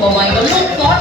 mamãe, eu não.